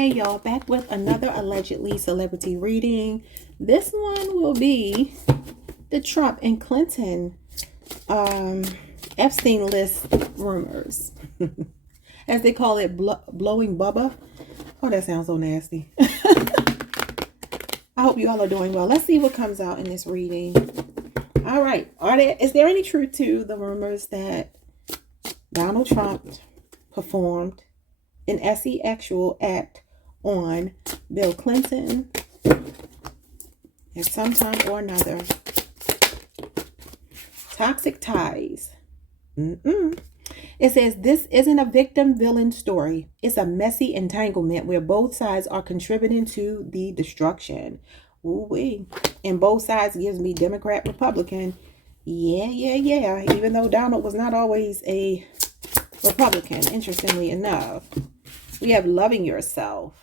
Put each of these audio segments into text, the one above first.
Hey y'all, back with another allegedly celebrity reading. This one will be the Trump and Clinton Epstein list rumors. As they call it, blowing Bubba. Oh, that sounds so nasty. I hope you all are doing well. Let's see what comes out in this reading. All right. Is there any truth to the rumors that Donald Trump performed an sexual act on Bill Clinton at some time or another? Toxic ties. It says this isn't a victim-villain story. It's a messy entanglement where both sides are contributing to the destruction. Ooh-wee. And both sides gives me Democrat, Republican. Yeah. Even though Donald was not always a Republican, interestingly enough. We have loving yourself.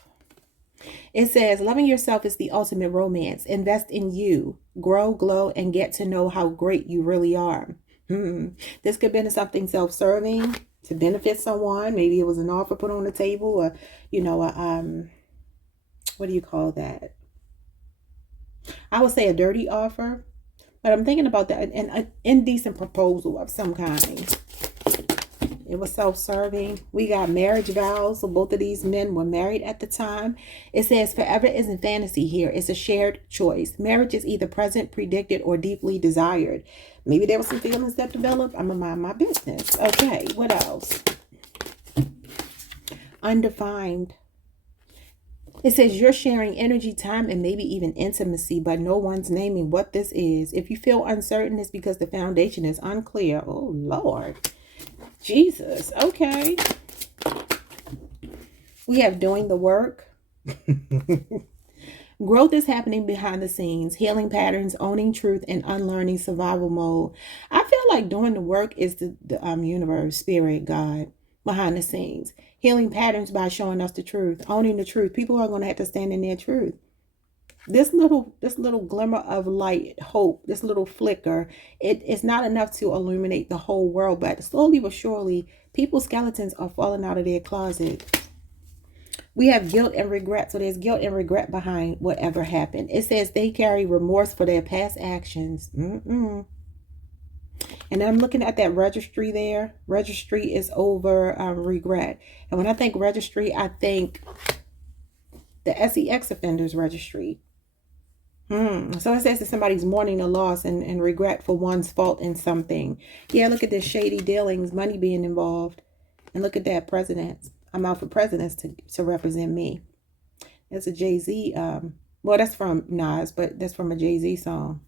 It says, loving yourself is the ultimate romance. Invest in you. Grow, glow, and get to know how great you really are. This could have been something self-serving to benefit someone. Maybe it was an offer put on the table, or, what do you call that? I would say a dirty offer. But I'm thinking about that, an indecent proposal of some kind. It was self-serving. We got marriage vows. So both of these men were married at the time. It says forever isn't fantasy here. It's a shared choice. Marriage is either present, predicted, or deeply desired. Maybe there were some feelings that developed. I'm going to mind my business. Okay, what else? Undefined. It says you're sharing energy, time, and maybe even intimacy, but no one's naming what this is. If you feel uncertain, it's because the foundation is unclear. Oh, Lord. Jesus. Okay. We have doing the work. Growth is happening behind the scenes. Healing patterns, owning truth, and unlearning survival mode. I feel like doing the work is the universe, spirit, God, behind the scenes. Healing patterns by showing us the truth. Owning the truth. People are going to have to stand in their truth. This little glimmer of light, hope, this little flicker, it's not enough to illuminate the whole world, but slowly but surely, people's skeletons are falling out of their closet. We have guilt and regret, so there's guilt and regret behind whatever happened. It says they carry remorse for their past actions. And then I'm looking at that registry there. Registry is over regret. And when I think registry, I think the sex offenders registry. So it says that somebody's mourning a loss and regret for one's fault in something. Yeah, look at this shady dealings, money being involved. And look at that, presidents. I'm out for presidents to represent me. That's a Jay-Z, well, that's from Nas, but that's from a Jay-Z song,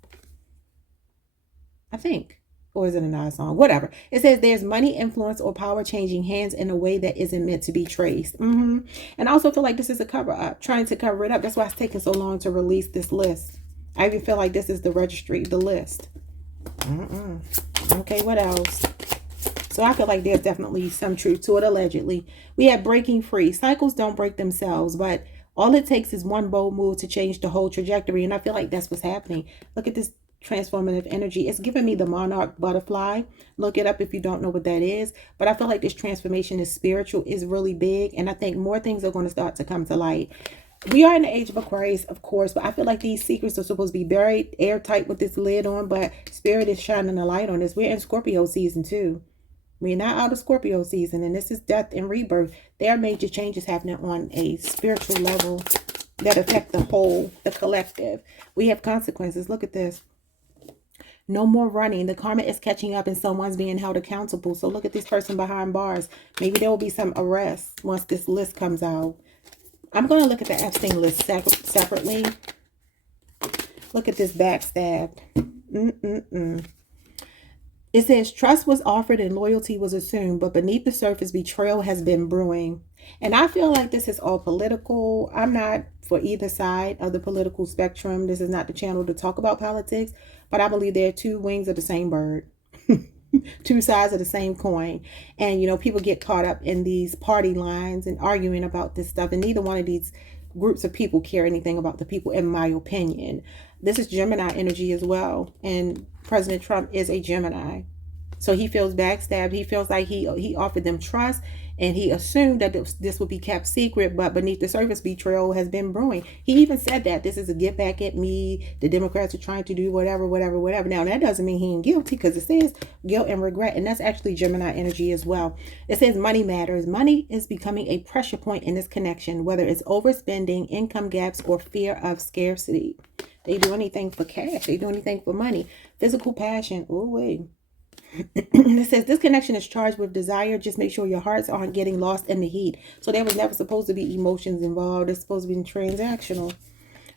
I think. Or is it a Nas song? Whatever. It says there's money, influence, or power changing hands in a way that isn't meant to be traced. And I also feel like this is a cover-up, trying to cover it up. That's why it's taking so long to release this list. I even feel like this is the registry, the list. Okay, what else? So I feel like there's definitely some truth to it, allegedly. We have breaking free. Cycles don't break themselves, but all it takes is one bold move to change the whole trajectory. And I feel like that's what's happening. Look at this transformative energy. It's giving me the monarch butterfly. Look it up if you don't know what that is. But I feel like this transformation is spiritual, is really big. And I think more things are going to start to come to light. We are in the age of Aquarius, of course, but I feel like these secrets are supposed to be buried airtight with this lid on. But Spirit is shining a light on this. We're in Scorpio season too. We're not out of Scorpio season, and this is death and rebirth. There are major changes happening on a spiritual level that affect the whole, the collective. We have consequences. Look at this. No more running. The karma is catching up and someone's being held accountable. So look at this person behind bars. Maybe there will be some arrests once this list comes out. I'm going to look at the Epstein list separately. Look at this backstab. It says trust was offered and loyalty was assumed, but beneath the surface, betrayal has been brewing. And I feel like this is all political. I'm not for either side of the political spectrum. This is not the channel to talk about politics, but I believe there are two wings of the same bird, two sides of the same coin. And, people get caught up in these party lines and arguing about this stuff. And neither one of these groups of people care anything about the people, in my opinion. This is Gemini energy as well. And President Trump is a Gemini. So he feels backstabbed. He feels like he offered them trust And he assumed that this would be kept secret, but beneath the surface, betrayal has been brewing. He even said that this is a get back at me. The Democrats are trying to do whatever, whatever, whatever. Now, that doesn't mean he ain't guilty, because it says guilt and regret. And that's actually Gemini energy as well. It says money matters. Money is becoming a pressure point in this connection, whether it's overspending, income gaps, or fear of scarcity. They do anything for cash. They do anything for money. Physical passion. Oh, wait. It says this connection is charged with desire. Just make sure your hearts aren't getting lost in the heat. So there was never supposed to be emotions involved. It's supposed to be transactional.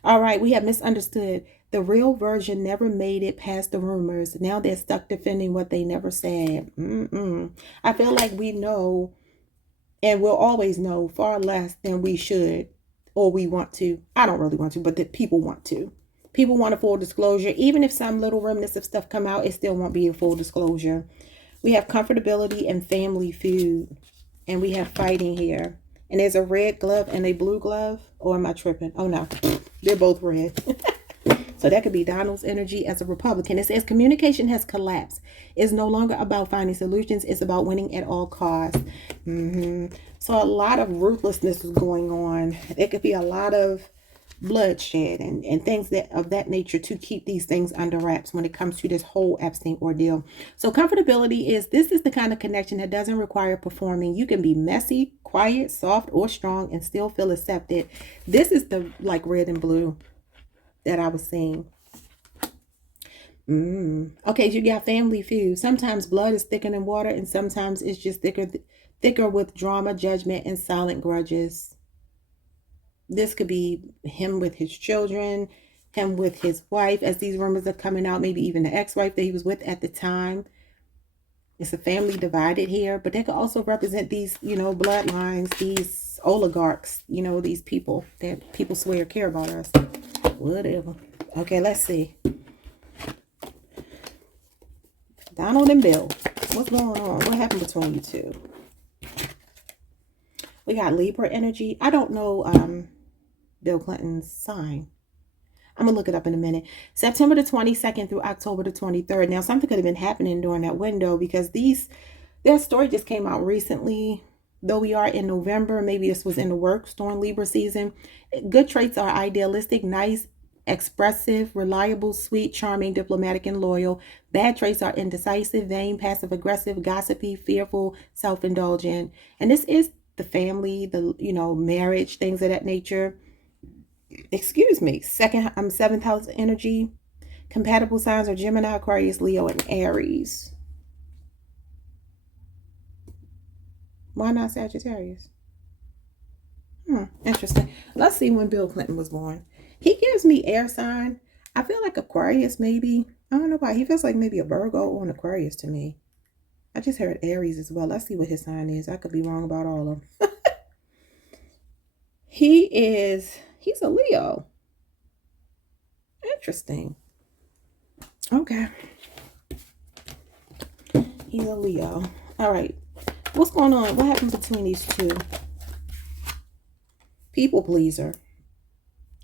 All right, we have misunderstood. The real version never made it past the rumors. Now they're stuck defending what they never said. I feel like we know, and we'll always know, far less than we should or we want to. I don't really want to, but the people want to. People want a full disclosure. Even if some little remnants of stuff come out, it still won't be a full disclosure. We have comfortability and family feud. And we have fighting here. And there's a red glove and a blue glove. Or am I tripping? Oh, no. They're both red. So that could be Donald's energy as a Republican. It says communication has collapsed. It's no longer about finding solutions. It's about winning at all costs. So a lot of ruthlessness is going on. There could be a lot of bloodshed and things of that nature to keep these things under wraps when it comes to this whole Epstein ordeal. So comfortability is, this is the kind of connection that doesn't require performing. You can be messy, quiet, soft, or strong and still feel accepted. This is the like red and blue that I was seeing. Okay, so you got family feud. Sometimes blood is thicker than water, and sometimes it's just thicker with drama, judgment, and silent grudges. This could be him with his children, him with his wife, as these rumors are coming out, maybe even the ex-wife that he was with at the time. It's a family divided here, but they could also represent these, bloodlines, these oligarchs, these people that people swear care about us. Whatever. Okay, let's see. Donald and Bill. What's going on? What happened between you two? We got Libra energy. I don't know Bill Clinton's sign. I'm going to look it up in a minute. September the 22nd through October the 23rd. Now, something could have been happening during that window because their story just came out recently. Though we are in November, maybe this was in the works during Libra season. Good traits are idealistic, nice, expressive, reliable, sweet, charming, diplomatic, and loyal. Bad traits are indecisive, vain, passive-aggressive, gossipy, fearful, self-indulgent. And this is the family, the marriage, things of that nature. Excuse me. Seventh house energy. Compatible signs are Gemini, Aquarius, Leo, and Aries. Why not Sagittarius? Interesting. Let's see when Bill Clinton was born. He gives me air sign. I feel like Aquarius, maybe. I don't know why. He feels like maybe a Virgo or an Aquarius to me. I just heard Aries as well. Let's see what his sign is. I could be wrong about all of them. He's a Leo. Interesting. Okay. He's a Leo. All right. What's going on? What happened between these two? People pleaser.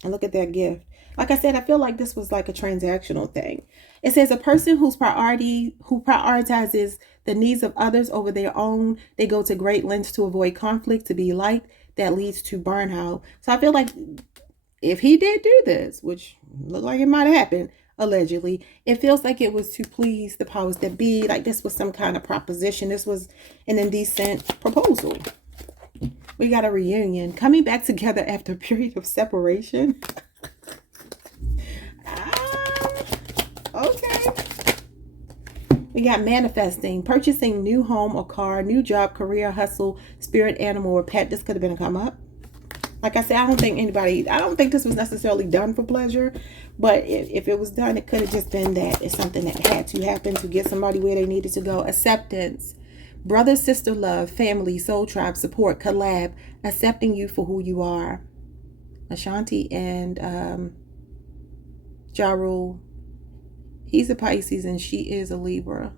And look at that gift. Like I said, I feel like this was like a transactional thing. It says a person who prioritizes the needs of others over their own. They go to great lengths to avoid conflict, to be liked. That leads to burnout. So I feel like if he did do this, which looked like it might have happened, allegedly, it feels like it was to please the powers that be. Like this was some kind of proposition. This was an indecent proposal. We got a reunion. Coming back together after a period of separation. Okay. We got manifesting, purchasing new home or car, new job, career, hustle, spirit, animal, or pet. This could have been a come up. Like I said, I don't think this was necessarily done for pleasure, but if it was done, it could have just been that it's something that had to happen to get somebody where they needed to go. Acceptance, brother, sister, love, family, soul tribe, support, collab, accepting you for who you are. Ashanti and Jarul, he's a Pisces and she is a Libra.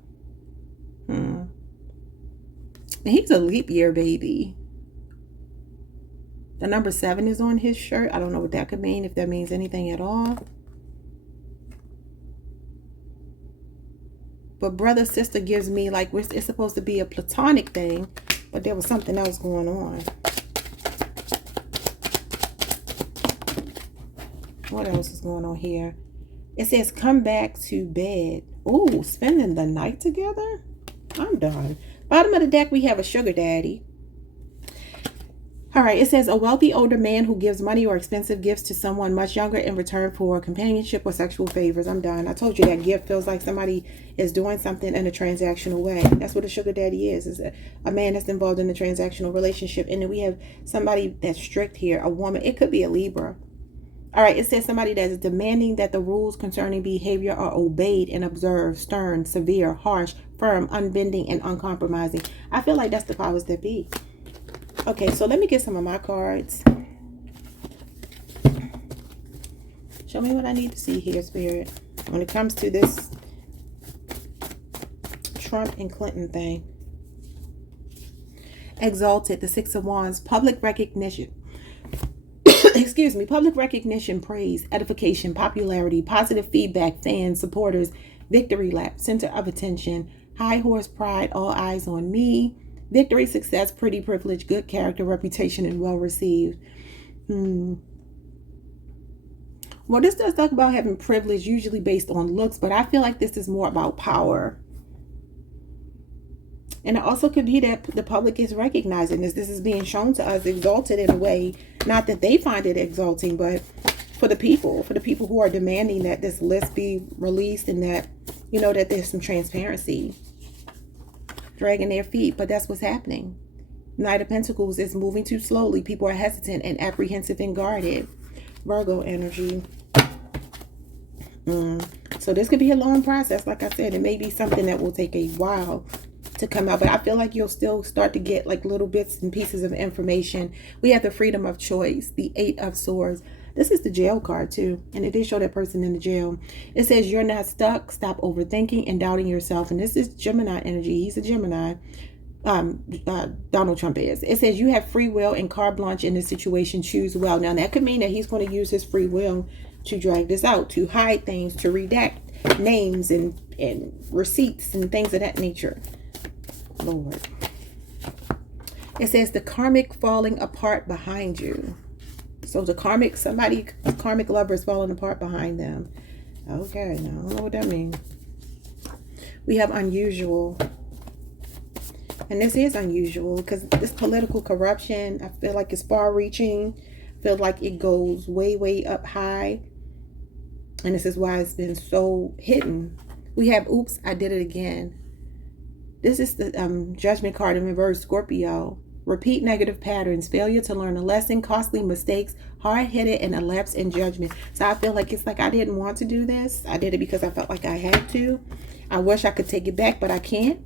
And he's a leap year baby. The number 7 is on his shirt. I don't know what that could mean, if that means anything at all. But brother, sister gives me like it's supposed to be a platonic thing. But there was something else going on. What else is going on here? It says, come back to bed. Ooh, spending the night together? I'm done. Bottom of the deck, we have a sugar daddy. All right, it says a wealthy older man who gives money or expensive gifts to someone much younger in return for companionship or sexual favors. I'm done. I told you that gift feels like somebody is doing something in a transactional way. That's what a sugar daddy is a man that's involved in a transactional relationship. And then we have somebody that's strict here, a woman. It could be a Libra. All right, it says somebody that is demanding that the rules concerning behavior are obeyed and observed, stern, severe, harsh, firm, unbending, and uncompromising. I feel like that's the powers that be. Okay, so let me get some of my cards. Show me what I need to see here, Spirit, when it comes to this Trump and Clinton thing. Exalted, the Six of Wands, public recognition. Excuse me, public recognition, praise, edification, popularity, positive feedback, fans, supporters, victory lap, center of attention, high horse pride, all eyes on me. Victory, success, pretty privilege, good character, reputation, and well received. Well, this does talk about having privilege, usually based on looks, but I feel like this is more about power. And it also could be that the public is recognizing this. This is being shown to us, exalted in a way, not that they find it exalting, but for the people who are demanding that this list be released and that, you know, that there's some transparency. Dragging their feet, but that's what's happening. Knight of Pentacles is moving too slowly. People are hesitant and apprehensive and guarded. Virgo energy. So this could be a long process. Like I said, it may be something that will take a while to come out, but I feel like you'll still start to get like little bits and pieces of information. We have the freedom of choice, the Eight of Swords. This is the jail card too, and it did show that person in the jail. It says you're not stuck. Stop overthinking and doubting yourself. And this is Gemini energy. He's a Gemini. Donald Trump is. It says you have free will and carte blanche in this situation. Choose well. Now that could mean that he's going to use his free will to drag this out, to hide things, to redact names and receipts and things of that nature. Lord. It says the karmic falling apart behind you. So the karmic, karmic lover is falling apart behind them. Okay, now I don't know what that means. We have unusual. And this is unusual because this political corruption, I feel like it's far reaching. I feel like it goes way, way up high. And this is why it's been so hidden. We have, oops, I did it again. This is the judgment card in reverse, Scorpio. Repeat negative patterns, failure to learn a lesson, costly mistakes, hard-headed, and a lapse in judgment. So I feel like it's like I didn't want to do this. I did it because I felt like I had to. I wish I could take it back, but I can't.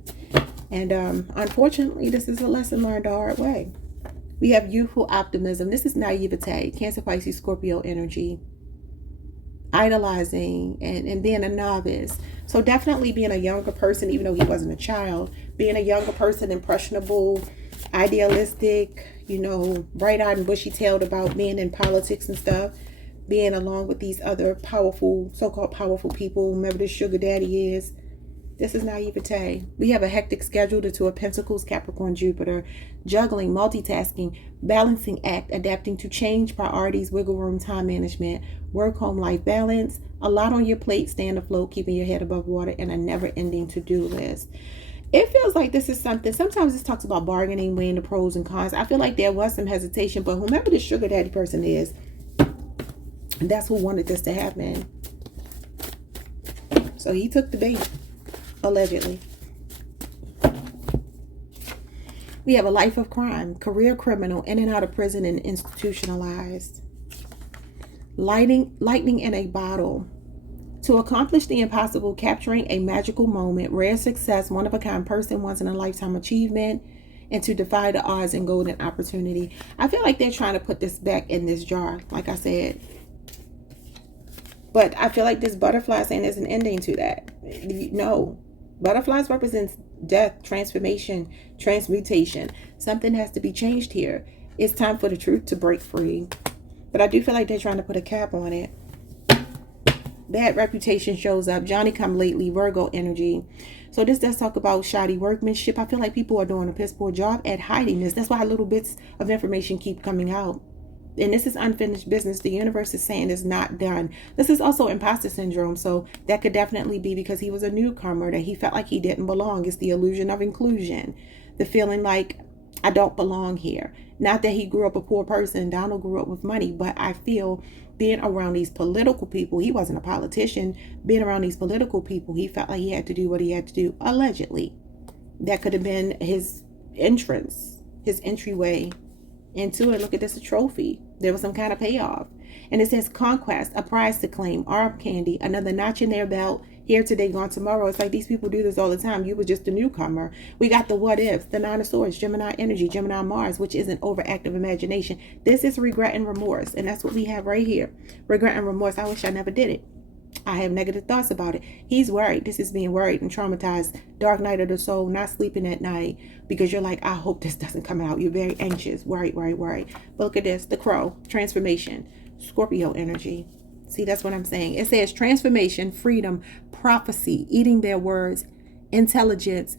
And unfortunately, this is a lesson learned the hard way. We have youthful optimism. This is naivete, Cancer, Pisces, Scorpio energy. Idolizing and being a novice. So definitely being a younger person, even though he wasn't a child. Being a younger person, impressionable, idealistic, you know, bright-eyed and bushy-tailed about being in politics and stuff, being along with these other powerful, so-called powerful people, whomever this sugar daddy is. This is naivete. We have a hectic schedule, the Two of Pentacles, Capricorn, Jupiter, juggling, multitasking, balancing act, adapting to change, priorities, wiggle room, time management, work, home, life balance, a lot on your plate, staying afloat, keeping your head above water, and a never-ending to-do list. It feels like this is something, sometimes this talks about bargaining, weighing the pros and cons. I feel like there was some hesitation, but whomever this sugar daddy person is, that's who wanted this to happen. So he took the bait, allegedly. We have a life of crime, career criminal, in and out of prison and institutionalized. Lightning in a bottle. To accomplish the impossible, capturing a magical moment, rare success, one-of-a-kind person, once-in-a-lifetime achievement, and to defy the odds and golden opportunity. I feel like they're trying to put this back in this jar, like I said. But I feel like this butterfly saying there's an ending to that. No. Butterflies represents death, transformation, transmutation. Something has to be changed here. It's time for the truth to break free. But I do feel like they're trying to put a cap on it. Bad reputation shows up. Johnny come lately, Virgo energy. So this does talk about shoddy workmanship. I feel like people are doing a piss poor job at hiding this. That's why little bits of information keep coming out. And this is unfinished business. The universe is saying it's not done. This is also imposter syndrome. So that could definitely be because he was a newcomer, that he felt like he didn't belong. It's the illusion of inclusion. The feeling like I don't belong here. Not that he grew up a poor person. Donald grew up with money. But I feel being around these political people, he wasn't a politician. Being around these political people, he felt like he had to do what he had to do. Allegedly. That could have been his entrance, his entryway into it. Look at this, a trophy. There was some kind of payoff. And it says conquest, a prize to claim, arm candy, another notch in their belt, here today, gone tomorrow. It's like these people do this all the time. You were just a newcomer. We got the what ifs, the Nine of Swords, Gemini energy, Gemini Mars, which is an overactive imagination. This is regret and remorse. And that's what we have right here. Regret and remorse. I wish I never did it. I have negative thoughts about it. He's worried. This is being worried and traumatized. Dark night of the soul, not sleeping at night because you're like, I hope this doesn't come out. You're very anxious, worried. But look at this, the crow, transformation, Scorpio energy. See, that's what I'm saying. It says transformation, freedom, prophecy, eating their words, intelligence,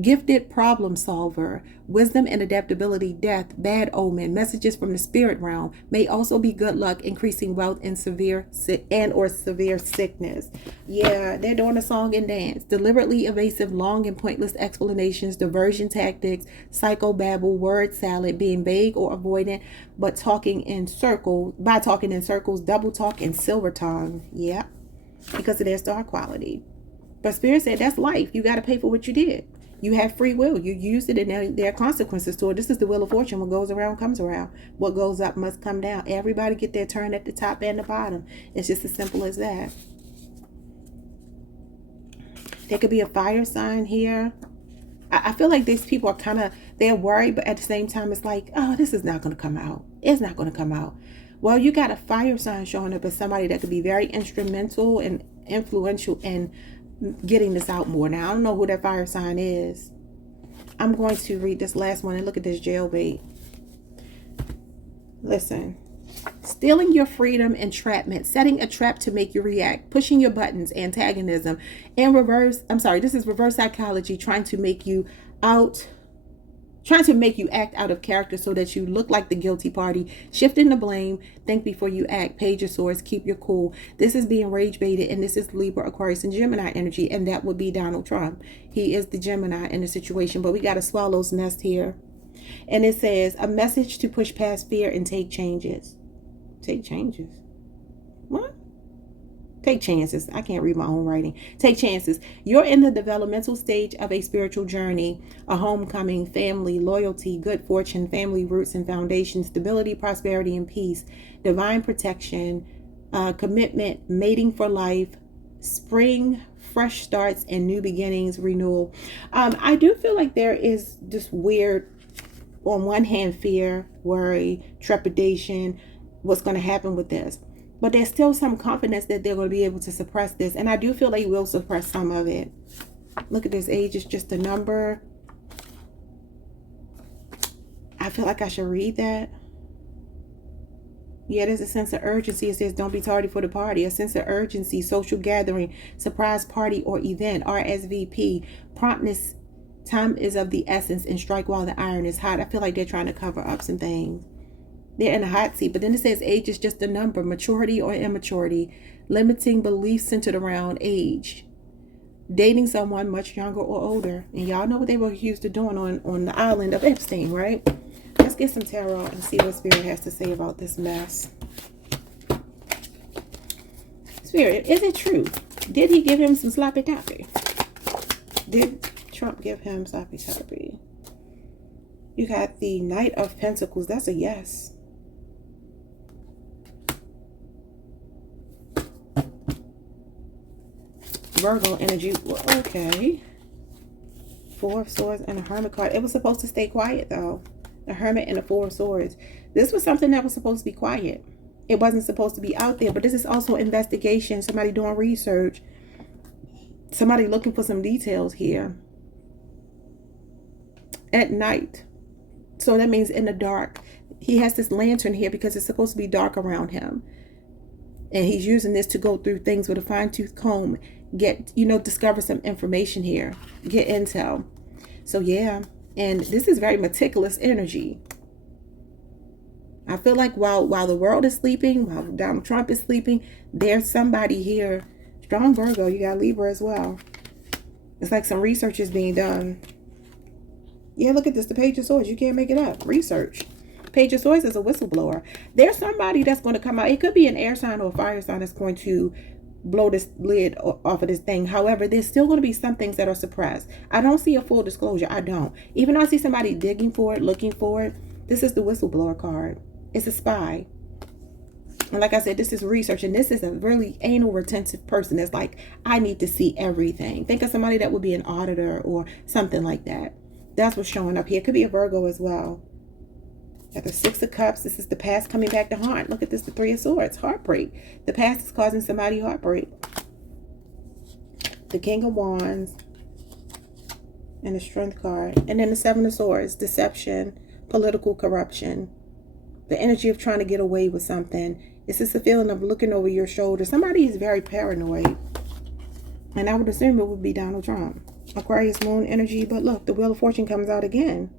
gifted problem solver, wisdom and adaptability, death, bad omen, messages from the spirit realm, may also be good luck, increasing wealth and severe sickness. Yeah, they're doing a song and dance. Deliberately evasive, long and pointless explanations, diversion tactics, psychobabble, word salad, being vague or avoidant, but talking in circles, double talk and silver tongue. Yeah, because of their star quality. But Spirit said that's life. You got to pay for what you did. You have free will. You used it, and there are consequences to it. This is the wheel of fortune. What goes around comes around. What goes up must come down. Everybody get their turn at the top and the bottom. It's just as simple as that. There could be a fire sign here. I feel like these people are they're worried, but at the same time, it's like, oh, this is not going to come out. It's not going to come out. Well, you got a fire sign showing up as somebody that could be very instrumental and influential in getting this out more. Now, I don't know who that fire sign is. I'm going to read this last one and look at this jailbait. Listen. Stealing your freedom, entrapment, setting a trap to make you react, pushing your buttons, antagonism, and this is reverse psychology, trying to make you act out of character so that you look like the guilty party, shifting the blame, think before you act, Page of Swords, keep your cool. This is being rage baited, and this is Libra, Aquarius, and Gemini energy, and that would be Donald Trump. He is the Gemini in the situation, but we got a swallow's nest here. And it says, a message to push past fear and take changes. Take changes? What? Take chances. I can't read my own writing. Take chances. You're in the developmental stage of a spiritual journey, a homecoming, family, loyalty, good fortune, family roots and foundation, stability, prosperity, and peace, divine protection, commitment, mating for life, spring, fresh starts, and new beginnings, renewal. I do feel like there is this weird, on one hand, fear, worry, trepidation, what's going to happen with this. But there's still some confidence that they're going to be able to suppress this. And I do feel they will suppress some of it. Look at this, age is just a number. I feel like I should read that. Yeah, there's a sense of urgency. It says, don't be tardy for the party. A sense of urgency, social gathering, surprise party or event, RSVP, promptness, time is of the essence, and strike while the iron is hot. I feel like they're trying to cover up some things. They're in a hot seat. But then it says age is just a number, maturity or immaturity, limiting beliefs centered around age, dating someone much younger or older. And y'all know what they were accused of doing on the island of Epstein, right? Let's get some tarot and see what Spirit has to say about this mess. Spirit, is it true? Did he give him some sloppy toppy? Did Trump give him sloppy toppy? You got the Knight of Pentacles. That's a yes. Virgo energy. Well, okay. Four of Swords and a Hermit card. It was supposed to stay quiet, though. The Hermit and the Four of Swords. This was something that was supposed to be quiet. It wasn't supposed to be out there. But this is also investigation. Somebody doing research. Somebody looking for some details here. At night. So that means in the dark. He has this lantern here because it's supposed to be dark around him. And he's using this to go through things with a fine-tooth comb, get, discover some information here, get intel. So yeah, and this is very meticulous energy. I feel like while the world is sleeping, while Donald Trump is sleeping, there's somebody here. Strong Virgo, you got Libra as well. It's like some research is being done. Yeah, look at this, the Page of Swords. You can't make it up. Research. Page of Swords is a whistleblower. There's somebody that's going to come out. It could be an air sign or a fire sign that's going to blow this lid off of this thing. However, there's still going to be some things that are suppressed. I don't see a full disclosure. I don't. Even though I see somebody digging for it, looking for it, this is the whistleblower card. It's a spy. And like I said, this is research, and this is a really anal retentive person that's like, I need to see everything. Think of somebody that would be an auditor or something like that. That's what's showing up here. It could be a Virgo as well. At the Six of Cups, this is the past coming back to haunt. Look at this, the Three of Swords, heartbreak. The past is causing somebody heartbreak. The King of Wands and the Strength card. And then the Seven of Swords, deception, political corruption. The energy of trying to get away with something. It's just a feeling of looking over your shoulder. Somebody is very paranoid. And I would assume it would be Donald Trump. Aquarius moon energy. But look, the Wheel of Fortune comes out again.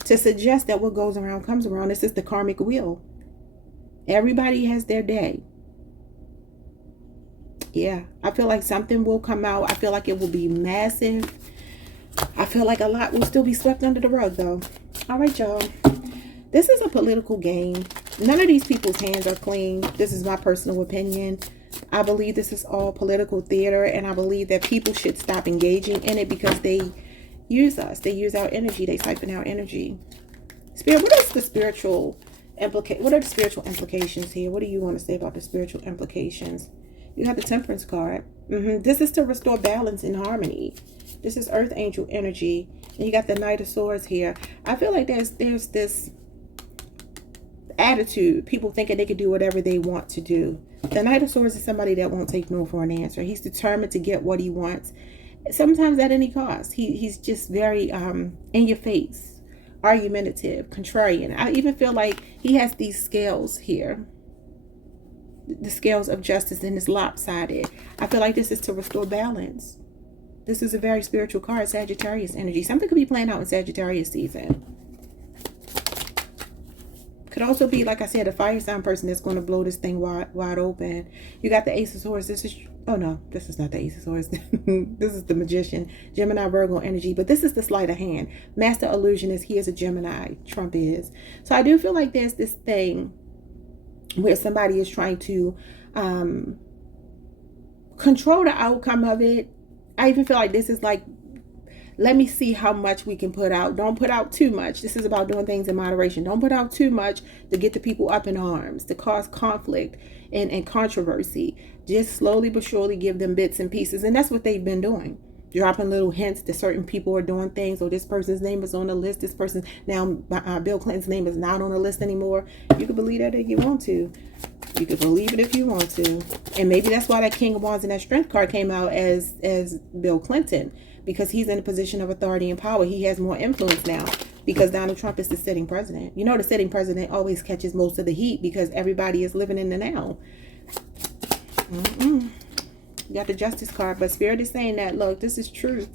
To suggest that what goes around comes around. This is the karmic wheel. Everybody has their day. Yeah, I feel like something will come out. I feel like it will be massive. I feel like a lot will still be swept under the rug though. All right, y'all. This is a political game. None of these people's hands are clean. This is my personal opinion. I believe this is all political theater, and I believe that people should stop engaging in it because they use us. They use our energy. They siphon our energy. Spirit, what is the spiritual what are the spiritual implications here? What do you want to say about the spiritual implications? You have the Temperance card. This is to restore balance and harmony. This is Earth Angel energy. And you got the Knight of Swords here. I feel like there's this attitude. People thinking they can do whatever they want to do. The Knight of Swords is somebody that won't take no for an answer. He's determined to get what he wants. Sometimes at any cost. He's just very in your face, argumentative, contrarian. I even feel like he has these scales here. The scales of justice, and it's lopsided. I feel like this is to restore balance. This is a very spiritual card, Sagittarius energy. Something could be playing out in Sagittarius season. Could also be, like I said, a fire sign person that's going to blow this thing wide open. You got the Ace of Swords. This is, oh no, this is not the Ace of Swords. This is the Magician, Gemini, Virgo energy. But this is the sleight of hand. Master Illusionist, he is a Gemini. Trump is. So I do feel like there's this thing where somebody is trying to control the outcome of it. I even feel like this is like, let me see how much we can put out. Don't put out too much. This is about doing things in moderation. Don't put out too much to get the people up in arms, to cause conflict and controversy. Just slowly but surely give them bits and pieces. And that's what they've been doing. Dropping little hints that certain people are doing things, or this person's name is on the list. This person, now Bill Clinton's name is not on the list anymore. You can believe that if you want to. You can believe it if you want to. And maybe that's why that King of Wands and that Strength card came out as Bill Clinton. Because he's in a position of authority and power. He has more influence now. Because Donald Trump is the sitting president. You know, the sitting president always catches most of the heat because everybody is living in the now. You got the Justice card. But Spirit is saying that, look, this is truth.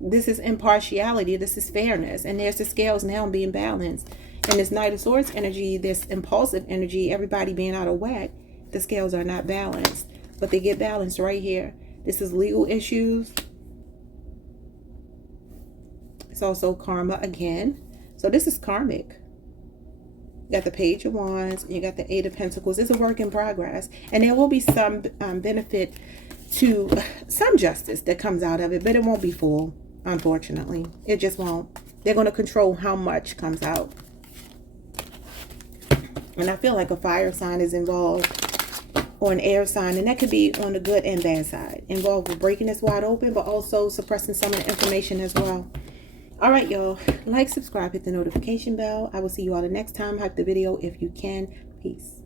This is impartiality. This is fairness. And there's the scales now being balanced. And this Knight of Swords energy, this impulsive energy, everybody being out of whack, the scales are not balanced. But they get balanced right here. This is legal issues. It's also karma again. So this is karmic. You got the Page of Wands. And you got the Eight of Pentacles. It's a work in progress. And there will be some benefit to some justice that comes out of it. But it won't be full, unfortunately. It just won't. They're going to control how much comes out. And I feel like a fire sign is involved. Or an air sign, and that could be on the good and bad side, involved with breaking this wide open, but also suppressing some of the information as well. All right, y'all, like, subscribe, hit the notification bell. I will see you all the next time. Hype the video if you can. Peace.